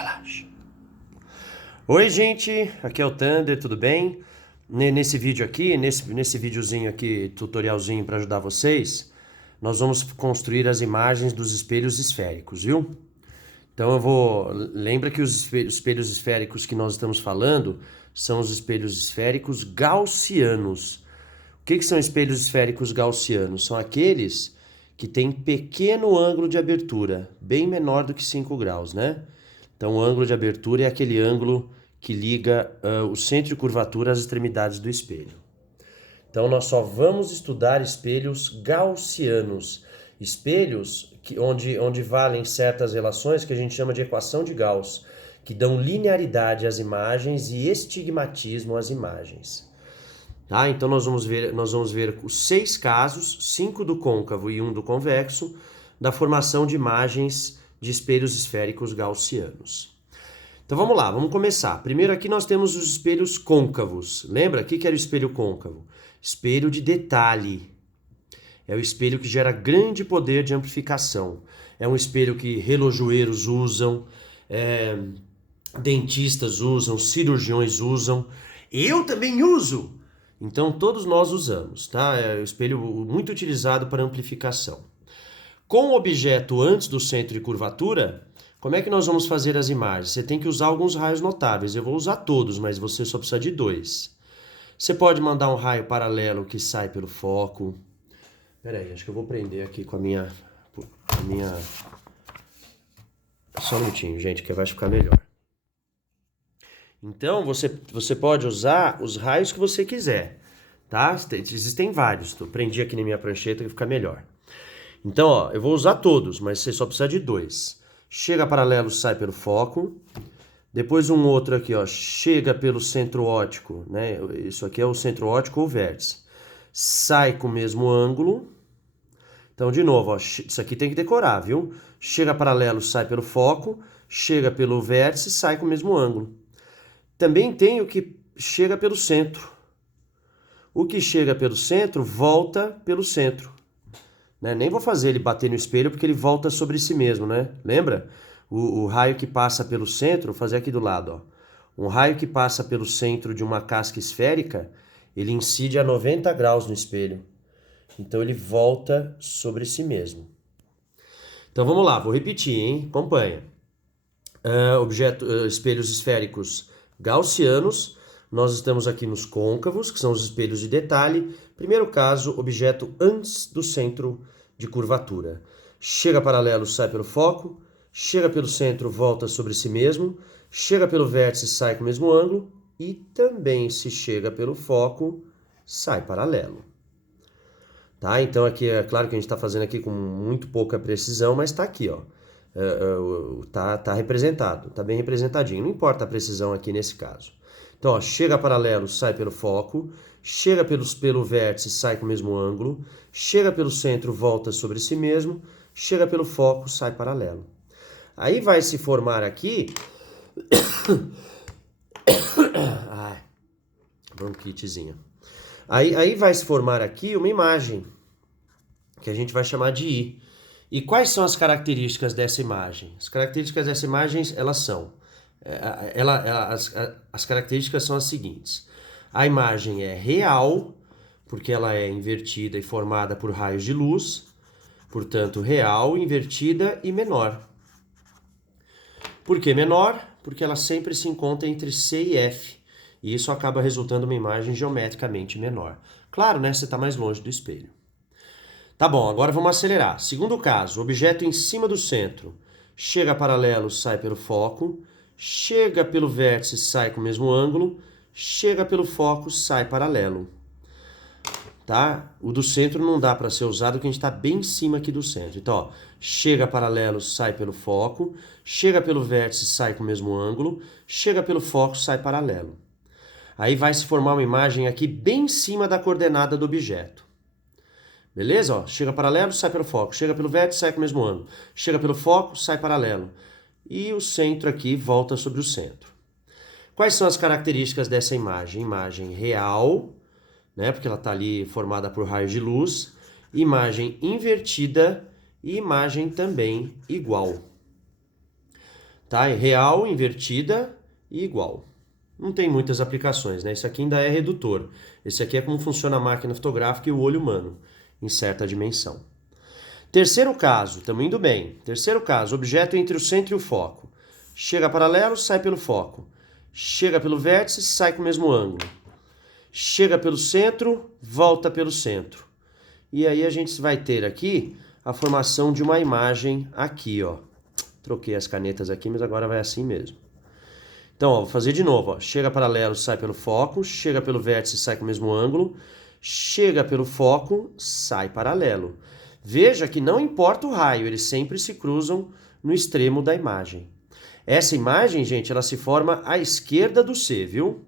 Relaxa. Oi, gente, aqui é o Thunder, tudo bem? Nesse vídeo aqui, nesse videozinho aqui, tutorialzinho para ajudar vocês, nós vamos construir as imagens dos espelhos esféricos, viu? Então lembra que os espelhos esféricos que nós estamos falando são os espelhos esféricos gaussianos. O que são espelhos esféricos gaussianos? São aqueles que têm pequeno ângulo de abertura, bem menor do que 5 graus, né? Então, o ângulo de abertura é aquele ângulo que liga o centro de curvatura às extremidades do espelho. Então, nós só vamos estudar espelhos gaussianos, espelhos onde valem certas relações que a gente chama de equação de Gauss, que dão linearidade às imagens e estigmatismo às imagens. Tá? Então, nós vamos ver os 6 casos, 5 do côncavo e 1 do convexo, da formação de imagens de espelhos esféricos gaussianos. Então vamos lá, vamos começar. Primeiro aqui nós temos os espelhos côncavos. Lembra? O que era o espelho côncavo? Espelho de detalhe. É o espelho que gera grande poder de amplificação. É um espelho que relojoeiros usam, dentistas usam, cirurgiões usam. Eu também uso! Então todos nós usamos, tá? É um espelho muito utilizado para amplificação. Com o objeto antes do centro de curvatura, como é que nós vamos fazer as imagens? Você tem que usar alguns raios notáveis. Eu vou usar todos, mas você só precisa de 2. Você pode mandar um raio paralelo que sai pelo foco. Espera aí, acho que eu vou prender aqui com a minha... Só um minutinho, gente, que vai ficar melhor. Então, você pode usar os raios que você quiser, tá? Existem vários. Eu prendi aqui na minha prancheta que fica melhor. Então, ó, eu vou usar todos, mas você só precisa de 2. Chega paralelo, sai pelo foco. Depois um outro aqui, ó, chega pelo centro óptico, né? Isso aqui é o centro óptico ou vértice. Sai com o mesmo ângulo. Então, de novo, ó, isso aqui tem que decorar, viu? Chega paralelo, sai pelo foco. Chega pelo vértice, sai com o mesmo ângulo. Também tem o que chega pelo centro. O que chega pelo centro, volta pelo centro. Né? Nem vou fazer ele bater no espelho porque ele volta sobre si mesmo, né? Lembra? O raio que passa pelo centro, vou fazer aqui do lado, ó. Um raio que passa pelo centro de uma casca esférica, ele incide a 90 graus no espelho. Então ele volta sobre si mesmo. Então vamos lá, vou repetir, hein? Acompanha. Espelhos esféricos gaussianos. Nós estamos aqui nos côncavos, que são os espelhos de detalhe. Primeiro caso, objeto antes do centro de curvatura. Chega paralelo, sai pelo foco. Chega pelo centro, volta sobre si mesmo. Chega pelo vértice, sai com o mesmo ângulo. E também, se chega pelo foco, sai paralelo. Tá? Então, aqui é claro que a gente está fazendo aqui com muito pouca precisão, mas está aqui, ó. Tá representado, tá bem representadinho. Não importa a precisão aqui nesse caso. Então, ó, chega paralelo, sai pelo foco, chega pelo vértice, sai com o mesmo ângulo, chega pelo centro, volta sobre si mesmo, chega pelo foco, sai paralelo. Aí vai se formar aqui... Ai, bronquitezinha. Aí vai se formar aqui uma imagem, que a gente vai chamar de I. E quais são as características dessa imagem? As características dessa imagem, elas são... As características são as seguintes. A imagem é real, porque ela é invertida e formada por raios de luz. Portanto, real, invertida e menor. Por que menor? Porque ela sempre se encontra entre C e F. E isso acaba resultando uma imagem geometricamente menor. Claro, né? Você está mais longe do espelho. Tá bom, agora vamos acelerar. Segundo caso, objeto em cima do centro. Chega paralelo, sai pelo foco. Chega pelo vértice, sai com o mesmo ângulo. Chega pelo foco, sai paralelo. Tá? O do centro não dá para ser usado porque a gente está bem em cima aqui do centro. Então, ó, chega paralelo, sai pelo foco. Chega pelo vértice, sai com o mesmo ângulo. Chega pelo foco, sai paralelo. Aí vai se formar uma imagem aqui bem em cima da coordenada do objeto. Beleza? Ó, chega paralelo, sai pelo foco. Chega pelo vértice, sai com o mesmo ângulo. Chega pelo foco, sai paralelo. E o centro aqui volta sobre o centro. Quais são as características dessa imagem? Imagem real, né, porque ela está ali formada por raios de luz. Imagem invertida e imagem também igual. tá? É real, invertida e igual. Não tem muitas aplicações, né? Esse aqui ainda é redutor. Esse aqui é como funciona a máquina fotográfica e o olho humano, em certa dimensão. Terceiro caso, estamos indo bem. Terceiro caso, objeto entre o centro e o foco. Chega paralelo, sai pelo foco. Chega pelo vértice, sai com o mesmo ângulo. Chega pelo centro, volta pelo centro. E aí a gente vai ter aqui a formação de uma imagem aqui, ó. Troquei as canetas aqui, mas agora vai assim mesmo. Então, ó, vou fazer de novo, ó. Chega paralelo, sai pelo foco. Chega pelo vértice, sai com o mesmo ângulo. Chega pelo foco, sai paralelo. Veja que não importa o raio, eles sempre se cruzam no extremo da imagem. Essa imagem, gente, ela se forma à esquerda do C, viu?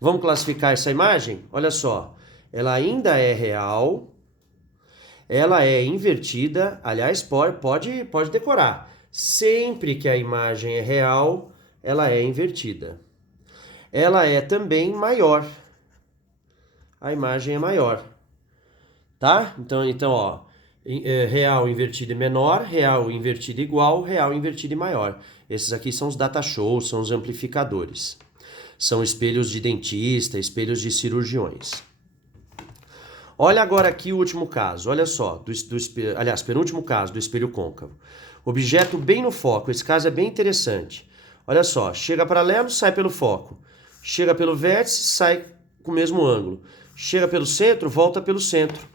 Vamos classificar essa imagem? Olha só, ela ainda é real, ela é invertida, aliás, pode decorar. Sempre que a imagem é real, ela é invertida. Ela é também maior. A imagem é maior. Tá? Então, ó, real invertido e menor, real invertido igual, real invertido e maior. Esses aqui são os data shows, são os amplificadores. São espelhos de dentista, espelhos de cirurgiões. Olha agora aqui o último caso, olha só, aliás, penúltimo caso do espelho côncavo. Objeto bem no foco, esse caso é bem interessante. Olha só, chega paralelo, sai pelo foco. Chega pelo vértice, sai com o mesmo ângulo. Chega pelo centro, volta pelo centro.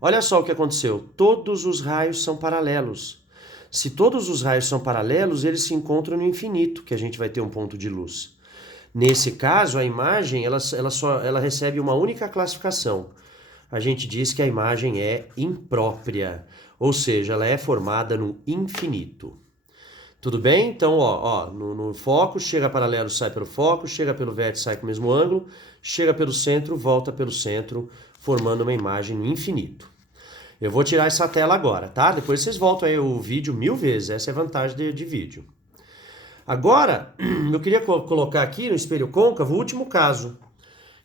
Olha só o que aconteceu, todos os raios são paralelos. Se todos os raios são paralelos, eles se encontram no infinito, que a gente vai ter um ponto de luz. Nesse caso, a imagem ela recebe uma única classificação. A gente diz que a imagem é imprópria, ou seja, ela é formada no infinito. Tudo bem? Então, ó, no foco, chega paralelo, sai pelo foco, chega pelo vértice, sai com o mesmo ângulo, chega pelo centro, volta pelo centro, formando uma imagem no infinito. Eu vou tirar essa tela agora, tá? Depois vocês voltam aí o vídeo 1000 vezes, essa é a vantagem de vídeo. Agora, eu queria colocar aqui no espelho côncavo o último caso,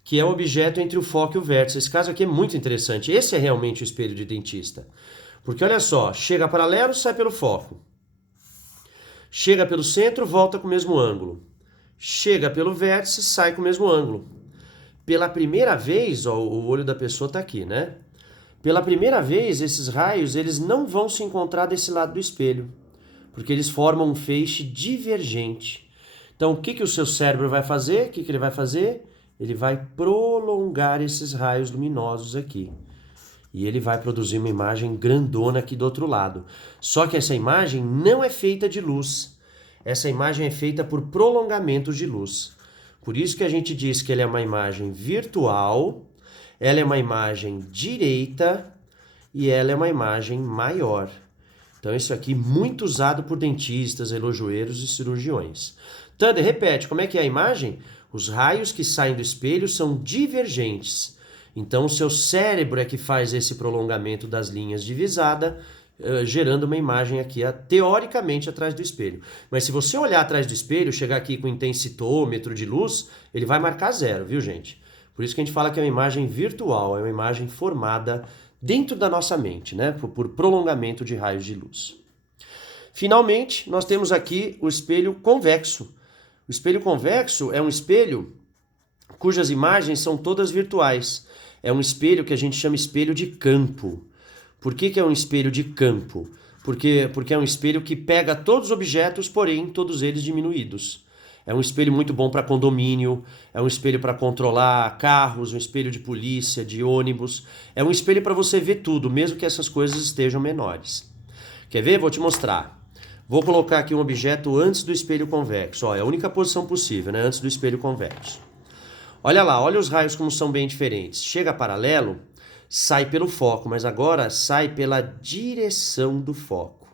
que é o objeto entre o foco e o vértice. Esse caso aqui é muito interessante, esse é realmente o espelho de dentista. Porque olha só, chega paralelo, sai pelo foco. Chega pelo centro, volta com o mesmo ângulo. Chega pelo vértice, sai com o mesmo ângulo. Pela primeira vez, ó, o olho da pessoa está aqui, né? Pela primeira vez, esses raios eles não vão se encontrar desse lado do espelho, porque eles formam um feixe divergente. Então, o que o seu cérebro vai fazer? O que ele vai fazer? Ele vai prolongar esses raios luminosos aqui. E ele vai produzir uma imagem grandona aqui do outro lado. Só que essa imagem não é feita de luz. Essa imagem é feita por prolongamentos de luz. Por isso que a gente diz que ela é uma imagem virtual, ela é uma imagem direita e ela é uma imagem maior. Então isso aqui muito usado por dentistas, relojoeiros e cirurgiões. Thunder, repete, como é que é a imagem? Os raios que saem do espelho são divergentes. Então o seu cérebro é que faz esse prolongamento das linhas de visada, gerando uma imagem aqui, teoricamente, atrás do espelho. Mas se você olhar atrás do espelho, chegar aqui com intensitômetro de luz, ele vai marcar 0, viu, gente? Por isso que a gente fala que é uma imagem virtual, é uma imagem formada dentro da nossa mente, né? Por prolongamento de raios de luz. Finalmente, nós temos aqui o espelho convexo. O espelho convexo é um espelho cujas imagens são todas virtuais. É um espelho que a gente chama espelho de campo. Por que é um espelho de campo? Porque é um espelho que pega todos os objetos, porém todos eles diminuídos. É um espelho muito bom para condomínio, é um espelho para controlar carros, um espelho de polícia, de ônibus. É um espelho para você ver tudo, mesmo que essas coisas estejam menores. Quer ver? Vou te mostrar. Vou colocar aqui um objeto antes do espelho convexo. Ó, é a única posição possível, né? Antes do espelho convexo. Olha lá, olha os raios como são bem diferentes. Chega paralelo, sai pelo foco, mas agora sai pela direção do foco.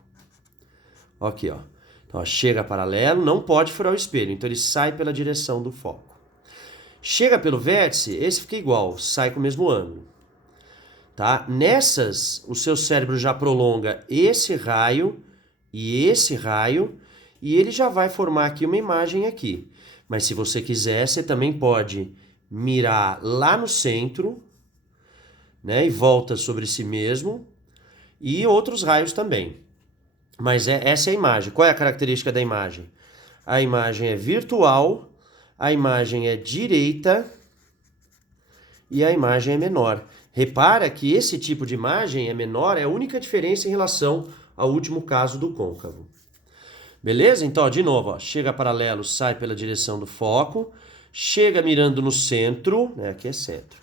Aqui, ó. Então, ó, chega paralelo, não pode furar o espelho, então ele sai pela direção do foco. Chega pelo vértice, esse fica igual, sai com o mesmo ângulo. Tá? Nessas, o seu cérebro já prolonga esse raio, e ele já vai formar aqui uma imagem aqui. Mas se você quiser, você também pode mirar lá no centro, né, e volta sobre si mesmo, e outros raios também. Mas essa é a imagem. Qual é a característica da imagem? A imagem é virtual, a imagem é direita e a imagem é menor. Repara que esse tipo de imagem é menor, é a única diferença em relação ao último caso do côncavo. Beleza? Então, ó, de novo, ó, chega paralelo, sai pela direção do foco, chega mirando no centro, né, aqui é centro.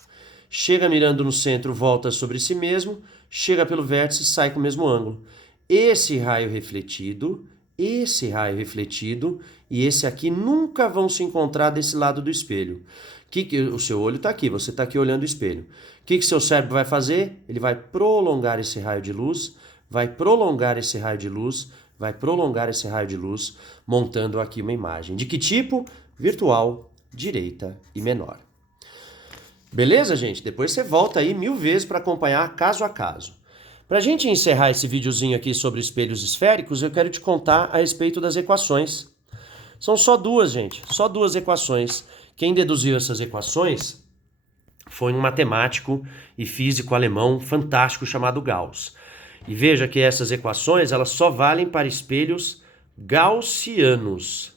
Chega mirando no centro, volta sobre si mesmo, chega pelo vértice e sai com o mesmo ângulo. Esse raio refletido e esse aqui nunca vão se encontrar desse lado do espelho. O seu olho está aqui, você está aqui olhando o espelho. O que seu cérebro vai fazer? Ele vai prolongar esse raio de luz, vai prolongar esse raio de luz, vai prolongar esse raio de luz, montando aqui uma imagem. De que tipo? Virtual, direita e menor. Beleza, gente? Depois você volta aí 1000 vezes para acompanhar caso a caso. Para a gente encerrar esse videozinho aqui sobre espelhos esféricos, eu quero te contar a respeito das equações. São só duas, gente. Só duas equações. Quem deduziu essas equações foi um matemático e físico alemão fantástico chamado Gauss. E veja que essas equações elas só valem para espelhos gaussianos.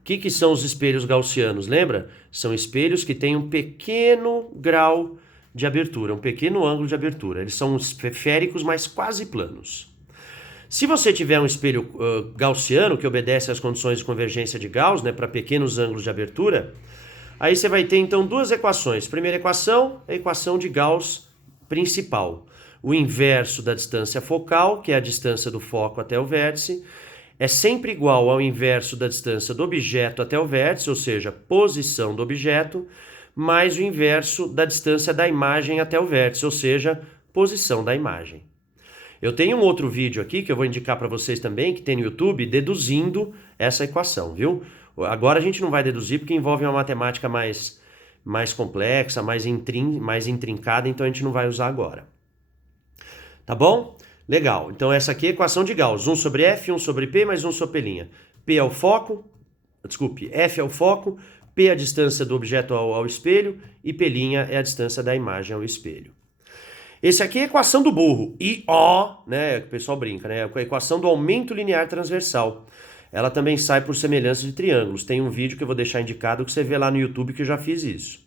O que são os espelhos gaussianos? Lembra? São espelhos que têm um pequeno grau de abertura, um pequeno ângulo de abertura. Eles são esféricos, mas quase planos. Se você tiver um espelho gaussiano, que obedece às condições de convergência de Gauss, né, para pequenos ângulos de abertura, aí você vai ter então duas equações. Primeira equação é a equação de Gauss principal. O inverso da distância focal, que é a distância do foco até o vértice, é sempre igual ao inverso da distância do objeto até o vértice, ou seja, posição do objeto, mais o inverso da distância da imagem até o vértice, ou seja, posição da imagem. Eu tenho um outro vídeo aqui que eu vou indicar para vocês também, que tem no YouTube, deduzindo essa equação, viu? Agora a gente não vai deduzir porque envolve uma matemática mais complexa, mais intrincada, então a gente não vai usar agora. Tá bom? Legal. Então essa aqui é a equação de Gauss. 1 sobre F, 1 sobre P, mais 1 sobre P'. P é o foco, F é o foco, P é a distância do objeto ao espelho e P' é a distância da imagem ao espelho. Esse aqui é a equação do burro, IO, né, que o pessoal brinca, né, a equação do aumento linear transversal. Ela também sai por semelhança de triângulos. Tem um vídeo que eu vou deixar indicado que você vê lá no YouTube que eu já fiz isso.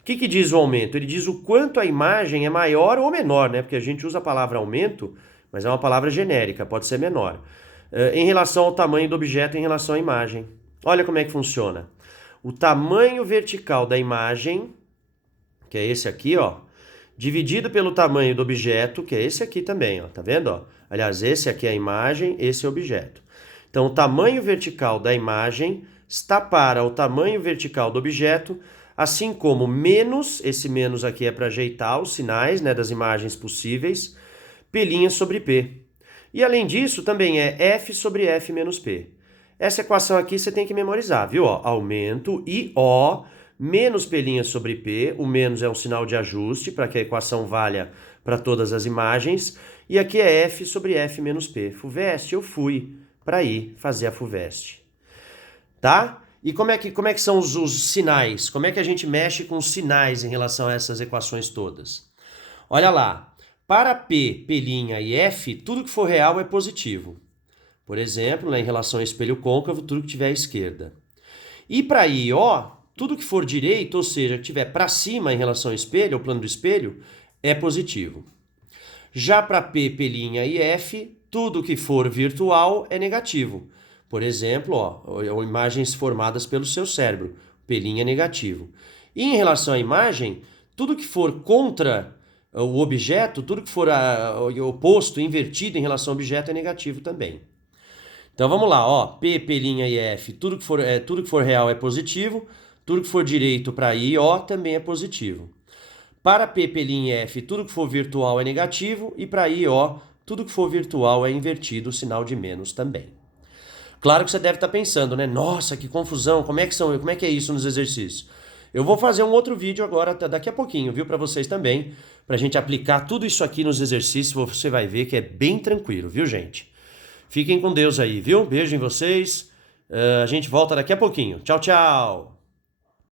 O que diz o aumento? Ele diz o quanto a imagem é maior ou menor, né, porque a gente usa a palavra aumento, mas é uma palavra genérica, pode ser menor, em relação ao tamanho do objeto em relação à imagem. Olha como é que funciona. O tamanho vertical da imagem, que é esse aqui, ó, dividido pelo tamanho do objeto, que é esse aqui também, ó, tá vendo? Ó? Aliás, esse aqui é a imagem, esse é o objeto. Então, o tamanho vertical da imagem está para o tamanho vertical do objeto, assim como menos, esse menos aqui é para ajeitar os sinais, né, das imagens possíveis, P' sobre P. E além disso, também é F sobre F menos P. Essa equação aqui você tem que memorizar, viu? Ó, aumento IO menos P' sobre P, o menos é um sinal de ajuste para que a equação valha para todas as imagens, e aqui é F sobre F menos P. FUVEST, eu fui para ir fazer a FUVEST. Tá? E como é que são os sinais? Como é que a gente mexe com os sinais em relação a essas equações todas? Olha lá, para P, P' e F, tudo que for real é positivo. Por exemplo, né, em relação ao espelho côncavo, tudo que tiver à esquerda. E para I, ó, tudo que for direito, ou seja, que tiver para cima em relação ao espelho, ao plano do espelho, é positivo. Já para P, P' e F, tudo que for virtual é negativo. Por exemplo, ó, imagens formadas pelo seu cérebro, P' é negativo. E em relação à imagem, tudo que for contra o objeto, tudo que for oposto, invertido em relação ao objeto é negativo também. Então vamos lá, ó, P, P' e F, tudo que for real é positivo, tudo que for direito para I, O também é positivo. Para P, P' e F, tudo que for virtual é negativo e para I, O, tudo que for virtual é invertido, o sinal de menos também. Claro que você deve estar pensando, né? Nossa, que confusão, como é que é isso nos exercícios? Eu vou fazer um outro vídeo agora, daqui a pouquinho, viu, para vocês também, para a gente aplicar tudo isso aqui nos exercícios, você vai ver que é bem tranquilo, viu, gente? Fiquem com Deus aí, viu? Beijo em vocês. A gente volta daqui a pouquinho. Tchau, tchau!